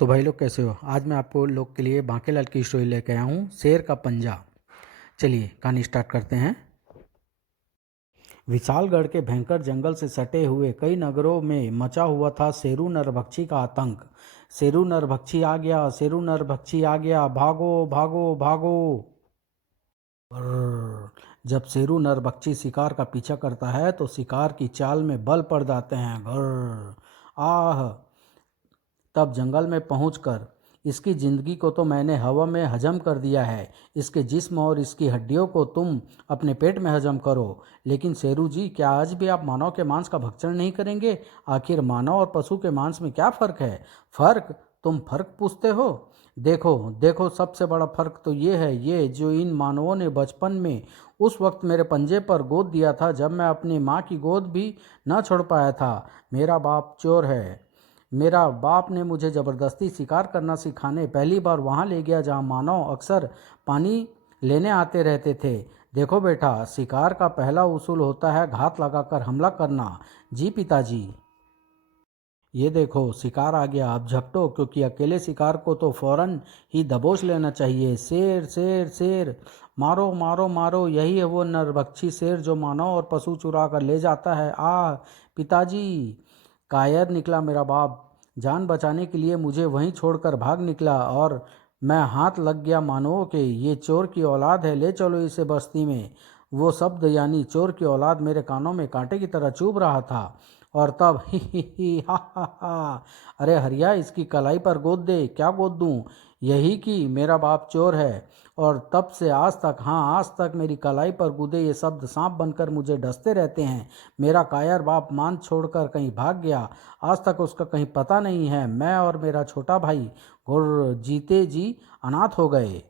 तो भाई लोग कैसे हो। आज मैं आपको लोग के लिए बांकेलाल की स्टोरी लेके आया हूँ, शेर का पंजा। चलिए कहानी स्टार्ट करते हैं। विशालगढ़ के भयंकर जंगल से सटे हुए कई नगरों में मचा हुआ था शेरू नरभक्षी का आतंक। शेरू नरभक्षी आ गया, शेरू नरभक्षी आ गया, भागो भागो भागो। अर्र, जब शेरू नरभक्षी शिकार का पीछा करता है तो शिकार की चाल में बल पड़ जाते हैं। घर आह, तब जंगल में पहुंचकर इसकी जिंदगी को तो मैंने हवा में हजम कर दिया है। इसके जिस्म और इसकी हड्डियों को तुम अपने पेट में हजम करो। लेकिन शेरू जी, क्या आज भी आप मानव के मांस का भक्षण नहीं करेंगे? आखिर मानव और पशु के मांस में क्या फर्क है? फर्क? तुम फर्क पूछते हो? देखो देखो, सबसे बड़ा फर्क तो ये है, ये जो इन मानवों ने बचपन में उस वक्त मेरे पंजे पर गोद दिया था जब मैं अपनी माँ की गोद भी न छोड़ पाया था। मेरा बाप चोर है। मेरा बाप ने मुझे ज़बरदस्ती शिकार करना सिखाने पहली बार वहाँ ले गया जहाँ मानव अक्सर पानी लेने आते रहते थे। देखो बेटा, शिकार का पहला उसूल होता है घात लगाकर हमला करना। जी पिताजी। ये देखो, शिकार आ गया, अब झपटो, क्योंकि अकेले शिकार को तो फौरन ही दबोच लेना चाहिए। शेर शेर शेर, मारो मारो मारो, यही है वो नरभक्षी शेर जो मानव और पशु चुरा कर ले जाता है। आह पिताजी। कायर निकला मेरा बाप। जान बचाने के लिए मुझे वहीं छोड़कर भाग निकला और मैं हाथ लग गया मानवों के। ये चोर की औलाद है, ले चलो इसे बस्ती में। वो शब्द यानी चोर की औलाद मेरे कानों में कांटे की तरह चुभ रहा था। और तब ही हा। अरे हरिया, इसकी कलाई पर गोद दे। क्या गोद दूं? यही कि मेरा बाप चोर है। और तब से आज तक, हाँ आज तक मेरी कलाई पर कूदे ये शब्द सांप बनकर मुझे डसते रहते हैं। मेरा कायर बाप मान छोड़कर कहीं भाग गया, आज तक उसका कहीं पता नहीं है। मैं और मेरा छोटा भाई गुर्र जीते जी अनाथ हो गए।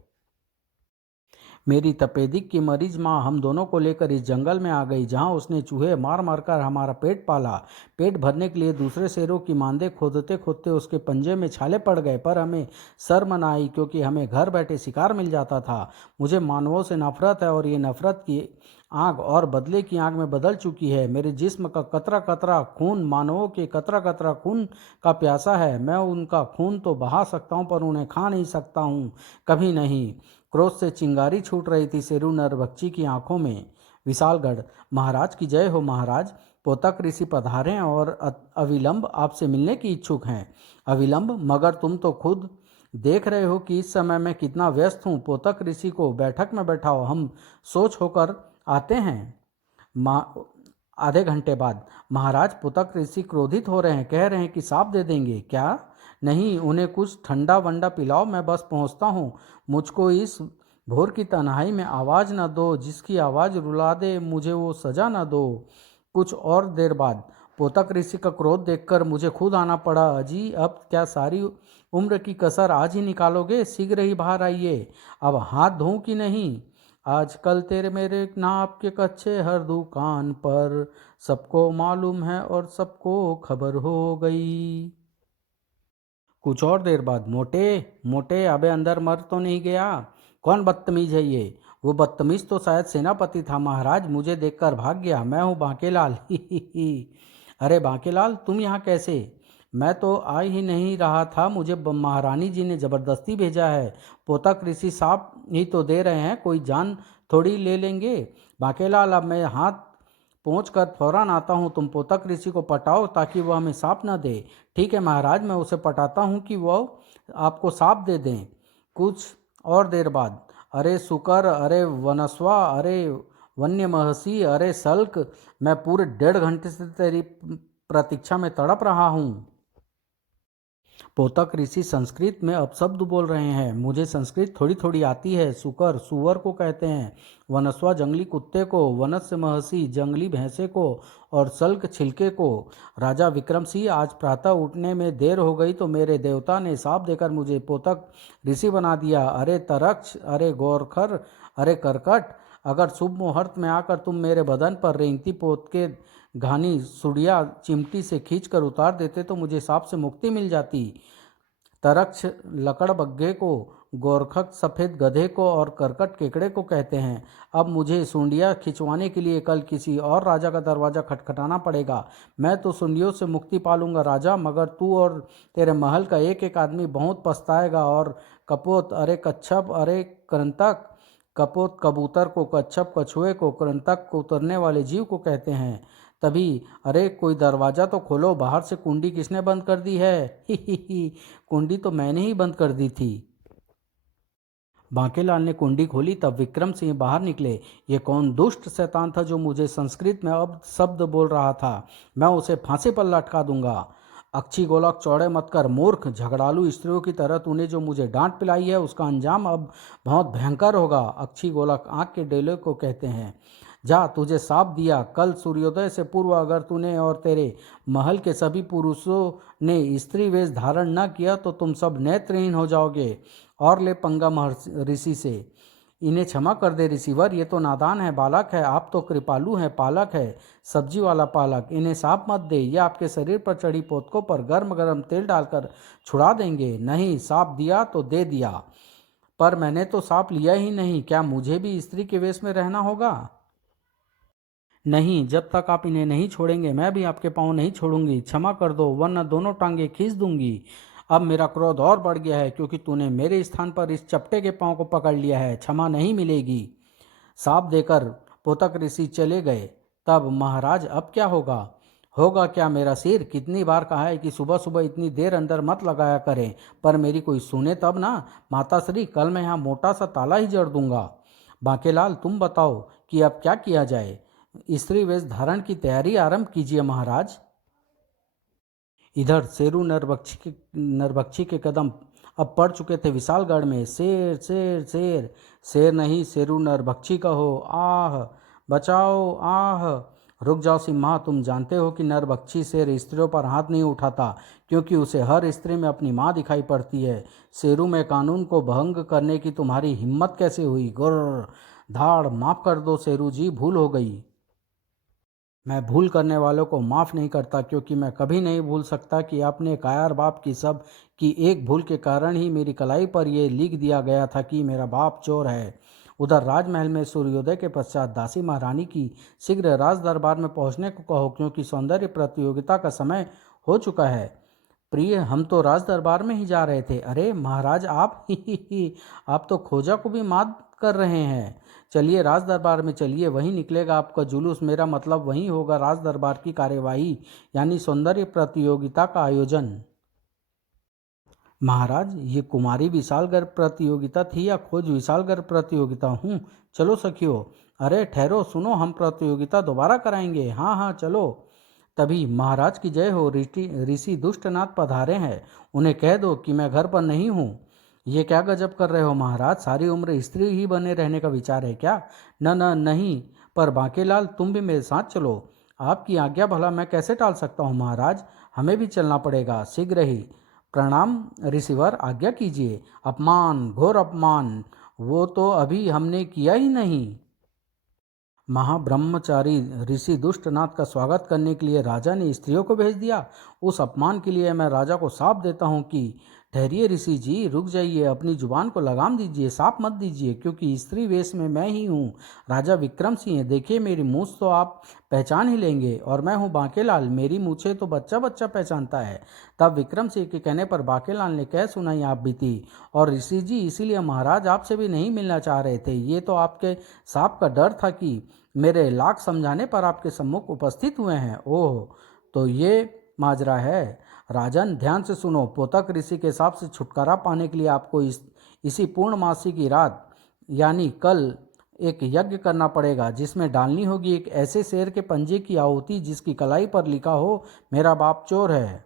मेरी तपेदिक की मरीज माँ हम दोनों को लेकर इस जंगल में आ गई जहाँ उसने चूहे मार मार कर हमारा पेट पाला। पेट भरने के लिए दूसरे शेरों की मांदे खोदते खोदते उसके पंजे में छाले पड़ गए, पर हमें शर्म न आई क्योंकि हमें घर बैठे शिकार मिल जाता था। मुझे मानवों से नफरत है और ये नफरत की आग और बदले की आग में बदल चुकी है। मेरे जिस्म का कतरा कतरा खून मानवों के कतरा कतरा खून का प्यासा है। मैं उनका खून तो बहा सकता हूँ पर उन्हें खा नहीं सकता हूँ, कभी नहीं। क्रोध से चिंगारी छूट रही थी शेरू नरभक्षी की आंखों में। विशालगढ़। महाराज की जय हो महाराज। पोतक ऋषि पधारे हैं और अविलंब आपसे मिलने की इच्छुक हैं। अविलंब? मगर तुम तो खुद देख रहे हो कि इस समय मैं कितना व्यस्त हूँ। पोतक ऋषि को बैठक में बैठाओ, हम सोच होकर आते हैं। आधे घंटे बाद। महाराज, पुतक ऋषि क्रोधित हो रहे हैं, कह रहे हैं कि साप दे देंगे। क्या? नहीं, उन्हें कुछ ठंडा वंडा पिलाओ, मैं बस पहुंचता हूँ। मुझको इस भोर की तन्हाई में आवाज़ न दो, जिसकी आवाज़ रुला दे मुझे वो सजा न दो। कुछ और देर बाद। पोतक ऋषि का क्रोध देखकर मुझे खुद आना पड़ा। अजी, अब क्या सारी उम्र की कसर आज ही निकालोगे? शीघ्र ही बाहर आइए। अब हाथ धोऊं कि नहीं? आजकल तेरे मेरे नाप के कच्चे हर दुकान पर, सबको मालूम है और सबको खबर हो गई। कुछ और देर बाद। मोटे मोटे, अबे अंदर मर तो नहीं गया? कौन बदतमीज है ये? वो बदतमीज तो शायद सेनापति था महाराज, मुझे देखकर भाग गया। मैं हूँ बांकेलाल। ही। अरे बांकेलाल, तुम यहाँ कैसे? मैं तो आ ही नहीं रहा था, मुझे महारानी जी ने जबरदस्ती भेजा है। पोतक ऋषि साहब ही तो दे रहे हैं, कोई जान थोड़ी ले लेंगे। बांकेलाल, अब मैं हाथ पहुँच कर फौरन आता हूँ। तुम पोतक ऋषि को पटाओ ताकि वह हमें सांप न दे। ठीक है महाराज, मैं उसे पटाता हूँ कि वह आपको सांप दे दें। कुछ और देर बाद। अरे सुकर, अरे वनस्वा, अरे वन्य महसी, अरे सल्क, मैं पूरे 1.5 घंटे से तेरी प्रतीक्षा में तड़प रहा हूँ। पोतक ऋषि संस्कृत में अपशब्द बोल रहे हैं, मुझे संस्कृत थोड़ी थोड़ी आती है। सुकर सुअर को कहते हैं, वनस्वा जंगली कुत्ते को, वनस्य महसी जंगली भैंसे को, और सल्क छिलके को। राजा विक्रम सिंह, आज प्रातः उठने में देर हो गई तो मेरे देवता ने साप देकर मुझे पोतक ऋषि बना दिया। अरे तरक्ष, अरे गौरखर, अरे करकट, अगर शुभ मुहूर्त में आकर तुम मेरे बदन पर रेंगती पोत के घानी सुड़िया चिमटी से खींचकर उतार देते तो मुझे सांप से मुक्ति मिल जाती। तरक्ष लकड़बग्घे को गोरखक सफ़ेद गधे को और करकट केकड़े को कहते हैं। अब मुझे सुंडियाँ खिंचवाने के लिए कल किसी और राजा का दरवाज़ा खटखटाना पड़ेगा। मैं तो सुंडियों से मुक्ति पालूंगा राजा, मगर तू और तेरे महल का एक एक आदमी बहुत पछताएगा। और कपोत, अरे कच्छप, अरे कृंतक। कपोत कबूतर को, कच्छप कछुए को, कृंतक को उतरने वाले जीव को कहते हैं। तभी, अरे कोई दरवाज़ा तो खोलो, बाहर से कुंडी किसने बंद कर दी है? ही, कुंडी तो मैंने ही बंद कर दी थी। बांकेलाल ने कुंडी खोली, तब विक्रम सिंह बाहर निकले। ये कौन दुष्ट शैतान था जो मुझे संस्कृत में अब शब्द बोल रहा था? मैं उसे फांसी पर लटका दूंगा। अक्षी गोलक, चौड़े मत कर मूर्ख, झगड़ालू स्त्रियों की तरह तूने जो मुझे डांट पिलाई है उसका अंजाम अब बहुत भयंकर होगा। अक्षी गोलक आँख के डेले को कहते हैं। जा, तुझे साप दिया, कल सूर्योदय से पूर्व अगर तूने और तेरे महल के सभी पुरुषों ने स्त्री वेश धारण न किया तो तुम सब नेत्रहीन हो जाओगे। और ले पंगा महर्षि ऋषि से। इन्हें क्षमा कर दे ऋषिवर, ये तो नादान है, बालक है। आप तो कृपालु हैं, पालक है, सब्जी वाला पालक। इन्हें साप मत दे, ये आपके शरीर पर चढ़ी पोतकों पर गर्म गर्म तेल डालकर छुड़ा देंगे। नहीं, साप दिया तो दे दिया, पर मैंने तो साप लिया ही नहीं। क्या मुझे भी स्त्री के वेश में रहना होगा? नहीं, जब तक आप इन्हें नहीं छोड़ेंगे मैं भी आपके पाँव नहीं छोड़ूंगी। क्षमा कर दो, वरना दोनों टांगे खींच दूंगी। अब मेरा क्रोध और बढ़ गया है, क्योंकि तूने मेरे स्थान पर इस चपटे के पाँव को पकड़ लिया है। क्षमा नहीं मिलेगी। साप देकर पोतक ऋषि चले गए। तब, महाराज अब क्या होगा? होगा क्या मेरा सिर? कितनी बार कहा है कि सुबह सुबह इतनी देर अंदर मत लगाया करें, पर मेरी कोई सुने तब ना। माता श्री, कल मैं यहाँ मोटा सा ताला ही जड़ दूंगा। बांकेलाल, तुम बताओ कि अब क्या किया जाए? स्त्री वेश धारण की तैयारी आरंभ कीजिए महाराज। इधर शेरू नरभक्षी के कदम अब पड़ चुके थे विशालगढ़ में। शेर शेर शेर, शेर नहीं शेरू नरभक्षी कहो। आह, बचाओ, आह। रुक जाओ सिम्हा, तुम जानते हो कि नरभक्षी शेर स्त्रियों पर हाथ नहीं उठाता, क्योंकि उसे हर स्त्री में अपनी माँ दिखाई पड़ती है। शेरू में कानून को भंग करने की तुम्हारी हिम्मत कैसे हुई? गुर्र धाड़, माफ कर दो शेरू जी, भूल हो गई। मैं भूल करने वालों को माफ़ नहीं करता, क्योंकि मैं कभी नहीं भूल सकता कि अपने कायर बाप की सब की एक भूल के कारण ही मेरी कलाई पर यह लिख दिया गया था कि मेरा बाप चोर है। उधर राजमहल में सूर्योदय के पश्चात दासी महारानी की शीघ्र राज दरबार में पहुंचने को कहो, क्योंकि सौंदर्य प्रतियोगिता का समय हो चुका है। प्रिय, हम तो राज दरबार में ही जा रहे थे। अरे महाराज, आप ही आप तो खोजा को भी मात कर रहे हैं। चलिए राज दरबार में चलिए, वहीं निकलेगा आपका जुलूस। मेरा मतलब वहीं होगा राज दरबार की कार्यवाही, यानी सौंदर्य प्रतियोगिता का आयोजन। महाराज, ये कुमारी विशालगढ़ प्रतियोगिता थी या खोज विशालगढ़ प्रतियोगिता हूँ? चलो सखियो। अरे ठहरो, सुनो, हम प्रतियोगिता दोबारा कराएंगे। हाँ हाँ, चलो। तभी, महाराज की जय हो, ऋषि दुष्टनाथ पधारे हैं। उन्हें कह दो कि मैं घर पर नहीं हूँ। ये क्या गजब कर रहे हो महाराज? सारी उम्र स्त्री ही बने रहने का विचार है क्या? न न नहीं, पर बांकेलाल, तुम भी मेरे साथ चलो। आपकी आज्ञा भला मैं कैसे टाल सकता हूँ महाराज? हमें भी चलना पड़ेगा शीघ्र ही। प्रणाम ऋषिवर, आज्ञा कीजिए। अपमान, घोर अपमान, वो तो अभी हमने किया ही नहीं। महाब्रह्मचारी ऋषि दुष्टनाथ का स्वागत करने के लिए राजा ने स्त्रियों को भेज दिया। उस अपमान के लिए मैं राजा को साप देता हूँ कि ठहरिए ऋषि जी, रुक जाइए, अपनी जुबान को लगाम दीजिए, साप मत दीजिए, क्योंकि स्त्री वेश में मैं ही हूँ। राजा विक्रम सिंह, देखिए मेरी मूछ तो आप पहचान ही लेंगे, और मैं हूँ बांकेलाल, मेरी मूछे तो बच्चा बच्चा पहचानता है। तब विक्रम सिंह के कहने पर बांकेलाल ने कह सुनाई आप बीती। और ऋषि जी, इसीलिए महाराज आपसे भी नहीं मिलना चाह रहे थे। ये तो आपके साप का डर था कि मेरे लाख समझाने पर आपके सम्मुख उपस्थित हुए हैं। ओह, तो ये माजरा है। राजन, ध्यान से सुनो। पोतक ऋषि के हिसाब से छुटकारा पाने के लिए आपको इसी पूर्णमासी की रात, यानी कल, एक यज्ञ करना पड़ेगा, जिसमें डालनी होगी एक ऐसे शेर के पंजे की आहुति जिसकी कलाई पर लिखा हो, मेरा बाप चोर है।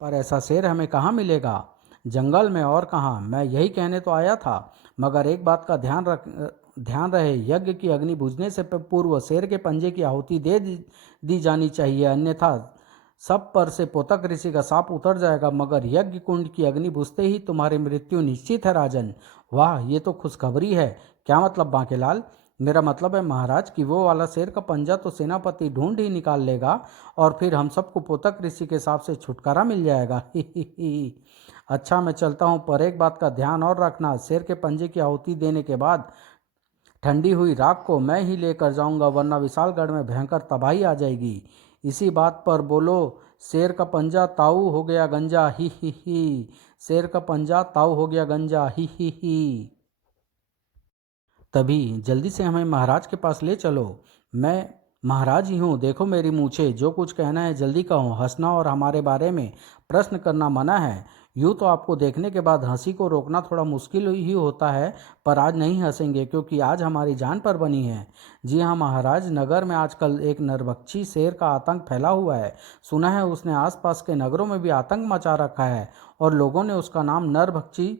पर ऐसा शेर हमें कहाँ मिलेगा? जंगल में, और कहाँ। मैं यही कहने तो आया था, मगर एक बात का ध्यान रहे, यज्ञ की अग्नि बुझने से पूर्व शेर के पंजे की आहुति दे दी जानी चाहिए, अन्यथा सब पर से पोतक ऋषि का साप उतर जाएगा। मगर यज्ञ कुंड की अग्नि बुझते ही तुम्हारी मृत्यु निश्चित है राजन। वाह, ये तो खुशखबरी है। क्या मतलब बांकेलाल? मेरा मतलब है महाराज कि वो वाला शेर का पंजा तो सेनापति ढूंढ ही निकाल लेगा और फिर हम सबको पोतक ऋषि के हिसाब से छुटकारा मिल जाएगा। ही ही ही। अच्छा मैं चलता हूँ, पर एक बात का ध्यान और रखना, शेर के पंजे की आहुति देने के बाद ठंडी हुई राख को मैं ही लेकर जाऊंगा, वरना विशालगढ़ में भयंकर तबाही आ जाएगी। इसी बात पर बोलो, शेर का पंजा ताऊ हो गया गंजा, ही। शेर का पंजा ताऊ हो गया गंजा, ही। तभी जल्दी से हमें महाराज के पास ले चलो। मैं महाराज ही हूँ, देखो मेरी मूछें, जो कुछ कहना है जल्दी कहो। हंसना और हमारे बारे में प्रश्न करना मना है। यूँ तो आपको देखने के बाद हंसी को रोकना थोड़ा मुश्किल ही होता है, पर आज नहीं हंसेंगे क्योंकि आज हमारी जान पर बनी है। जी हाँ महाराज, नगर में आजकल एक नरभक्षी शेर का आतंक फैला हुआ है। सुना है उसने आसपास के नगरों में भी आतंक मचा रखा है और लोगों ने उसका नाम नरभक्षी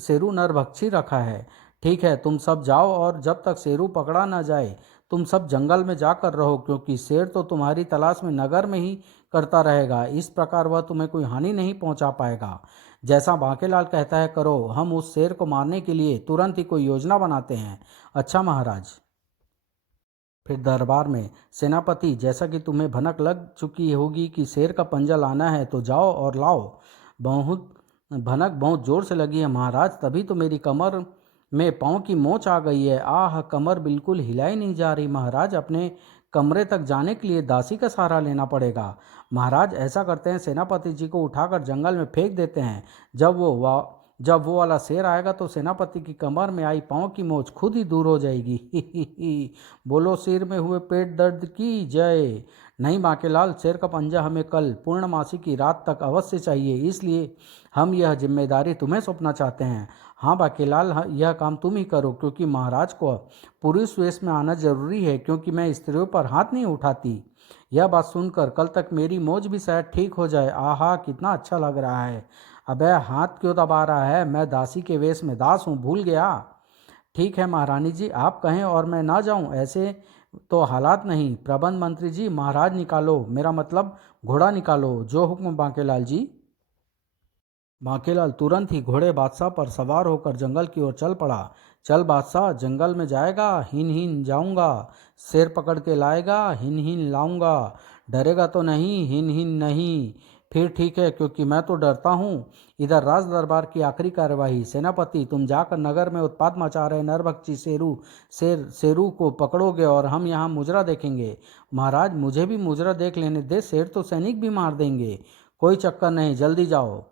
शेरू नरभक्षी रखा है। ठीक है, तुम सब जाओ और जब तक शेरू पकड़ा न जाए तुम सब जंगल में जाकर रहो, क्योंकि शेर तो तुम्हारी तलाश में नगर में ही करता रहेगा। इस प्रकार वह तुम्हें कोई हानि नहीं पहुंचा पाएगा। जैसा बांकेलाल कहता है करो, हम उस शेर को मारने के लिए तुरंत ही कोई योजना बनाते हैं। अच्छा महाराज। फिर दरबार में सेनापति, जैसा कि तुम्हें भनक लग चुकी होगी कि शेर का पंजा लाना है, तो जाओ और लाओ। बहुत भनक बहुत जोर से लगी है महाराज, तभी तो मेरी कमर में पाँव की मोच आ गई है। आह, कमर बिल्कुल हिलाई नहीं जा रही महाराज, अपने कमरे तक जाने के लिए दासी का सहारा लेना पड़ेगा। महाराज ऐसा करते हैं, सेनापति जी को उठाकर जंगल में फेंक देते हैं। जब वो वाला शेर आएगा तो सेनापति की कमर में आई पाँव की मोच खुद ही दूर हो जाएगी। ही। बोलो सिर में हुए पेट दर्द की जय। नहीं बांकेलाल, शेर का पंजा हमें कल पूर्णमासी की रात तक अवश्य चाहिए, इसलिए हम यह जिम्मेदारी तुम्हें सौंपना चाहते हैं। हाँ बांकेलाल, यह काम तुम ही करो, क्योंकि महाराज को पुरुष वेश में आना जरूरी है, क्योंकि मैं स्त्रियों पर हाथ नहीं उठाती। यह बात सुनकर कल तक मेरी मोच भी शायद ठीक हो जाए। आहा, कितना अच्छा लग रहा है। अबे हाथ क्यों दबा रहा है, मैं दासी के वेश में दास हूँ, भूल गया। ठीक है महारानी जी, आप कहें और मैं ना जाऊं, ऐसे तो हालात नहीं। प्रबंध मंत्री जी, महाराज निकालो, मेरा मतलब घोड़ा निकालो। जो हुक्म बांकेलाल जी। बांकेलाल तुरंत ही घोड़े बादशाह पर सवार होकर जंगल की ओर चल पड़ा। चल बादशाह, जंगल में जाएगा, हिन हिन जाऊंगा। शेर पकड़ के लाएगा, हिन हिन लाऊंगा। डरेगा तो नहीं, हिन हिन नहीं। फिर ठीक है, क्योंकि मैं तो डरता हूँ। इधर राज दरबार की आखिरी कार्यवाही। सेनापति, तुम जाकर नगर में उत्पात मचा रहे नरभक्षी शेरू को पकड़ोगे और हम यहाँ मुजरा देखेंगे। महाराज मुझे भी मुजरा देख लेने दे, शेर तो सैनिक भी मार देंगे। कोई चक्कर नहीं, जल्दी जाओ।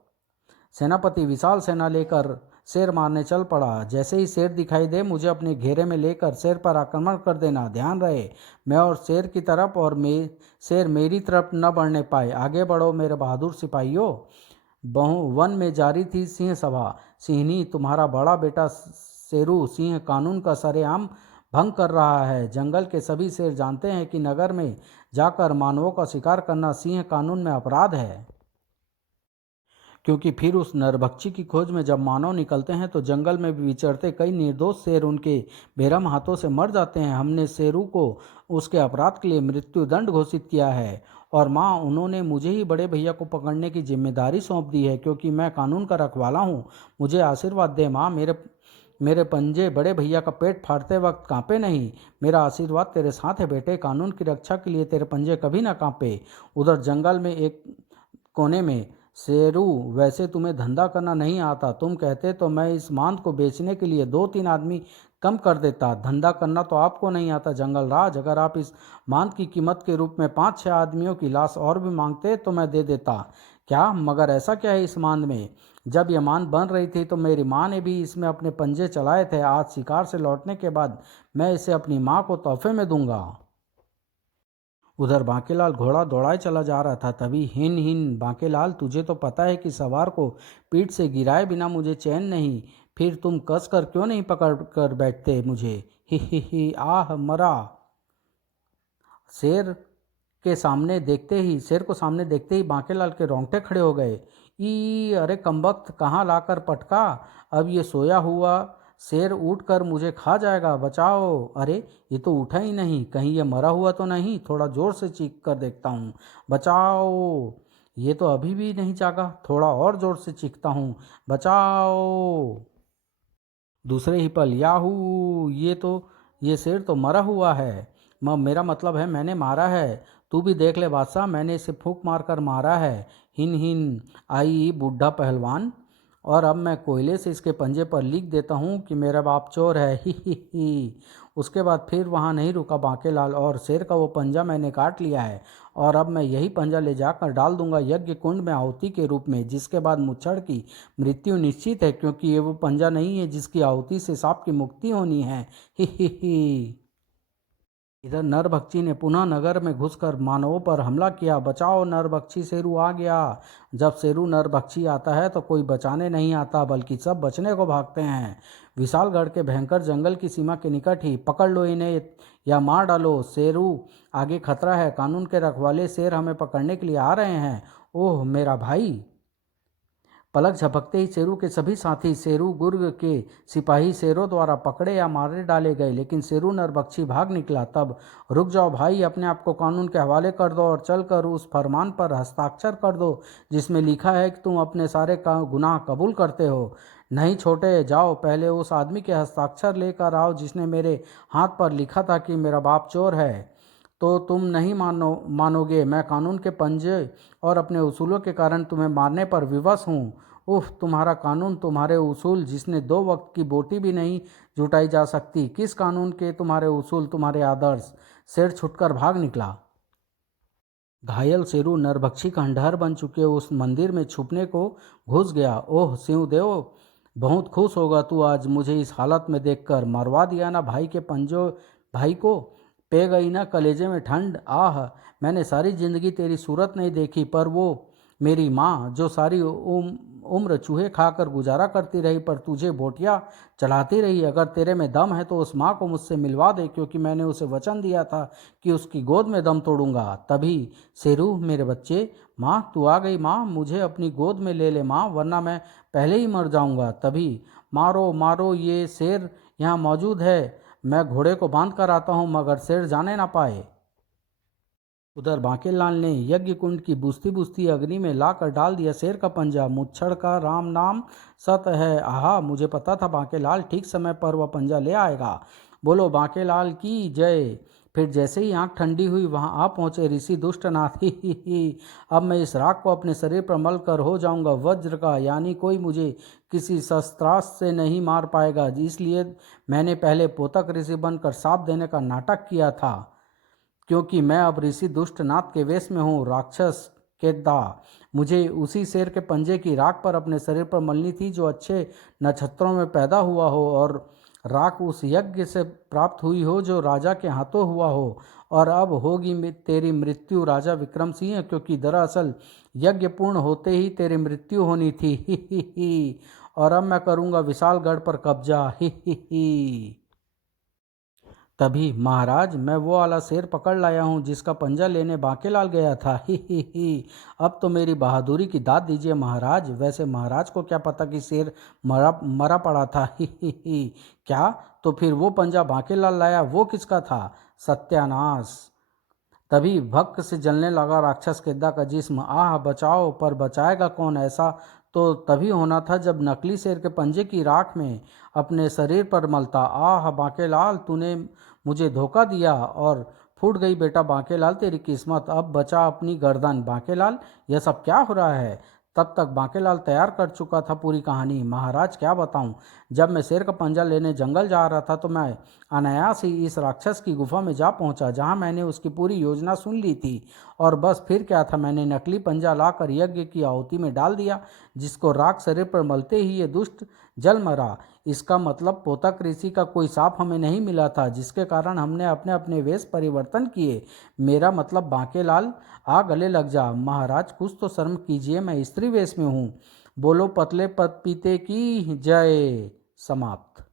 सेनापति विशाल सेना लेकर शेर मारने चल पड़ा। जैसे ही शेर दिखाई दे, मुझे अपने घेरे में लेकर शेर पर आक्रमण कर देना। ध्यान रहे, मैं और शेर की तरफ और शेर मेरी तरफ न बढ़ने पाए। आगे बढ़ो मेरे बहादुर सिपाहियों। वन में जारी थी सिंह सभा। सिंहनी, तुम्हारा बड़ा बेटा शेरू सिंह कानून का सरेआम भंग कर रहा है। जंगल के सभी शेर जानते हैं कि नगर में जाकर मानवों का शिकार करना सिंह कानून में अपराध है, क्योंकि फिर उस नरभक्षी की खोज में जब मानव निकलते हैं तो जंगल में भी विचरते कई निर्दोष शेर उनके बेरहम हाथों से मर जाते हैं। हमने शेरू को उसके अपराध के लिए मृत्यु दंड घोषित किया है और माँ, उन्होंने मुझे ही बड़े भैया को पकड़ने की जिम्मेदारी सौंप दी है, क्योंकि मैं कानून का रखवाला हूँ। मुझे आशीर्वाद दे माँ, मेरे पंजे बड़े भैया का पेट फाड़ते वक्त कांपे नहीं। मेरा आशीर्वाद तेरे साथ है बेटे, कानून की रक्षा के लिए तेरे पंजे कभी ना कांपे। उधर जंगल में एक कोने में, शेरू, वैसे तुम्हें धंधा करना नहीं आता, तुम कहते तो मैं इस मांद को बेचने के लिए 2-3 आदमी कम कर देता। धंधा करना तो आपको नहीं आता जंगल राज। अगर आप इस मांद की कीमत के रूप में 5-6 आदमियों की लाश और भी मांगते तो मैं दे देता। क्या मगर ऐसा क्या है इस मांद में? जब यह मांद बन रही थी तो मेरी माँ ने भी इसमें अपने पंजे चलाए थे। आज शिकार से लौटने के बाद मैं इसे अपनी माँ को तोहफे में दूंगा। उधर बांकेलाल घोड़ा दौड़ाए चला जा रहा था। तभी हिन हिन, बांकेलाल तुझे तो पता है कि सवार को पीठ से गिराए बिना मुझे चैन नहीं, फिर तुम कस कर क्यों नहीं पकड़ कर बैठते मुझे? ही आह मरा। शेर शेर को सामने देखते ही बांकेलाल के रोंगटे खड़े हो गए। ई अरे कमबख्त, कहाँ लाकर पटका? अब ये सोया हुआ शेर उठकर मुझे खा जाएगा, बचाओ। अरे ये तो उठा ही नहीं, कहीं ये मरा हुआ तो नहीं? थोड़ा जोर से चीख कर देखता हूँ, बचाओ। ये तो अभी भी नहीं जागा, थोड़ा और जोर से चीखता हूँ, बचाओ। दूसरे ही पल, याहू, ये शेर तो मरा हुआ है। मेरा मतलब है मैंने मारा है। तू भी देख ले बादशाह, मैंने इसे फूंक मार कर मारा है। हिन हिन आई बूढ़ा पहलवान। और अब मैं कोयले से इसके पंजे पर लिख देता हूँ कि मेरा बाप चोर है। ही। उसके बाद फिर वहाँ नहीं रुका बांकेलाल, और शेर का वो पंजा मैंने काट लिया है, और अब मैं यही पंजा ले जाकर डाल दूंगा यज्ञ कुंड में आहुति के रूप में, जिसके बाद मुच्छड़ की मृत्यु निश्चित है, क्योंकि ये वो पंजा नहीं है जिसकी आहुति से सांप की मुक्ति होनी है। ही। इधर नरभक्षी ने पुनः नगर में घुसकर मानवों पर हमला किया। बचाओ नरभक्षी, शेरू आ गया। जब शेरू नरभक्षी आता है तो कोई बचाने नहीं आता, बल्कि सब बचने को भागते हैं। विशालगढ़ के भयंकर जंगल की सीमा के निकट ही पकड़ लो इन्हें या मार डालो। शेरू आगे खतरा है, कानून के रखवाले शेर हमें पकड़ने के लिए आ रहे हैं। ओह मेरा भाई। पलक झपकते ही शेरू के सभी साथी शेरू गुर्ग के सिपाही शेरों द्वारा पकड़े या मारे डाले गए, लेकिन शेरू नरभक्षी भाग निकला। तब रुक जाओ भाई, अपने आप को कानून के हवाले कर दो और चलकर उस फरमान पर हस्ताक्षर कर दो जिसमें लिखा है कि तुम अपने सारे गुनाह कबूल करते हो। नहीं छोटे, जाओ पहले उस आदमी के हस्ताक्षर लेकर आओ जिसने मेरे हाथ पर लिखा था कि मेरा बाप चोर है। तो तुम नहीं मानोगे, मैं कानून के पंजे और अपने उसूलों के कारण तुम्हें मारने पर विवश हूँ। उफ, तुम्हारा कानून, तुम्हारे उसूल, जिसने 2 वक्त की बोटी भी नहीं जुटाई जा सकती। किस कानून के तुम्हारे उसूल, तुम्हारे आदर्श। शेर छुटकर भाग निकला। घायल शेरू नरभक्षी खंडहर बन चुके उस मंदिर में छुपने को घुस गया। ओह सिंहदेव, बहुत खुश होगा तू आज मुझे इस हालत में देखकर। मरवा दिया ना भाई के पंजों, भाई को पे गई ना कलेजे में ठंड। आह, मैंने सारी जिंदगी तेरी सूरत नहीं देखी, पर वो मेरी माँ जो सारी उम्र चूहे खाकर गुजारा करती रही, पर तुझे बोटियाँ चढ़ाती रही। अगर तेरे में दम है तो उस माँ को मुझसे मिलवा दे, क्योंकि मैंने उसे वचन दिया था कि उसकी गोद में दम तोड़ूंगा। तभी शेरू, मेरे बच्चे, माँ तू आ गई। माँ मुझे अपनी गोद में ले ले माँ, वरना मैं पहले ही मर जाऊंगा। तभी मारो मारो, ये शेर यहाँ मौजूद है। मैं घोड़े को बांध कर आता हूँ, मगर शेर जाने ना पाए। उधर बांकेलाल ने यज्ञ कुंड की बुझती बुझती अग्नि में लाकर डाल दिया शेर का पंजा। मुच्छड़ का राम नाम सत है। आहा, मुझे पता था बांकेलाल ठीक समय पर वह पंजा ले आएगा। बोलो बांकेलाल की जय। फिर जैसे ही आंख ठंडी हुई वहां आ पहुंचे ऋषि दुष्टनाथ। ही। अब मैं इस राख को अपने शरीर पर मल कर हो जाऊंगा वज्र का, यानी कोई मुझे किसी शस्त्रास्त्र से नहीं मार पाएगा। इसलिए मैंने पहले पोतक ऋषि बनकर साप देने का नाटक किया था, क्योंकि मैं अब ऋषि दुष्टनाथ के वेश में हूँ। राक्षस केदा, मुझे उसी शेर के पंजे की राख पर अपने शरीर पर मलनी थी जो अच्छे नक्षत्रों में पैदा हुआ हो, और राख उस यज्ञ से प्राप्त हुई हो जो राजा के हाथों हुआ हो। और अब होगी तेरी मृत्यु राजा विक्रम सिंह, क्योंकि दरअसल यज्ञ पूर्ण होते ही तेरी मृत्यु होनी थी। ही। और अब मैं करूँगा विशालगढ़ पर कब्जा। ही। तभी महाराज, मैं वो वाला शेर पकड़ लाया हूँ जिसका पंजा लेने बांकेलाल गया था। ही। अब तो मेरी बहादुरी की दाद दीजिए महाराज। वैसे महाराज को क्या पता कि शेर मरा मरा पड़ा था। ही। क्या? तो फिर वो पंजा बांकेलाल लाया, वो किसका था? सत्यानाश। तभी भक्क से जलने लगा राक्षस केदा का जिस्म। आह बचाओ, पर बचाएगा कौन? ऐसा तो तभी होना था जब नकली शेर के पंजे की राख में अपने शरीर पर मलता। आह बांकेलाल, तूने मुझे धोखा दिया और फूट गई बेटा बांकेलाल तेरी किस्मत। अब बचा अपनी गर्दन। बांकेलाल, यह सब क्या हो रहा है? तब तक बांकेलाल तैयार कर चुका था पूरी कहानी। महाराज क्या बताऊं, जब मैं शेर का पंजा लेने जंगल जा रहा था तो मैं अनायास ही इस राक्षस की गुफा में जा पहुंचा, जहां मैंने उसकी पूरी योजना सुन ली थी। और बस फिर क्या था, मैंने नकली पंजा लाकर यज्ञ की आहुति में डाल दिया, जिसको राख शरीर पर मलते ही ये दुष्ट जल मरा। इसका मतलब पोतक ऋषि का कोई साप हमें नहीं मिला था, जिसके कारण हमने अपने अपने वेश परिवर्तन किए। मेरा मतलब बांकेलाल, आ गले लग जा। महाराज कुछ तो शर्म कीजिए, मैं स्त्री वेश में हूँ। बोलो पतले पीते की जय। समाप्त।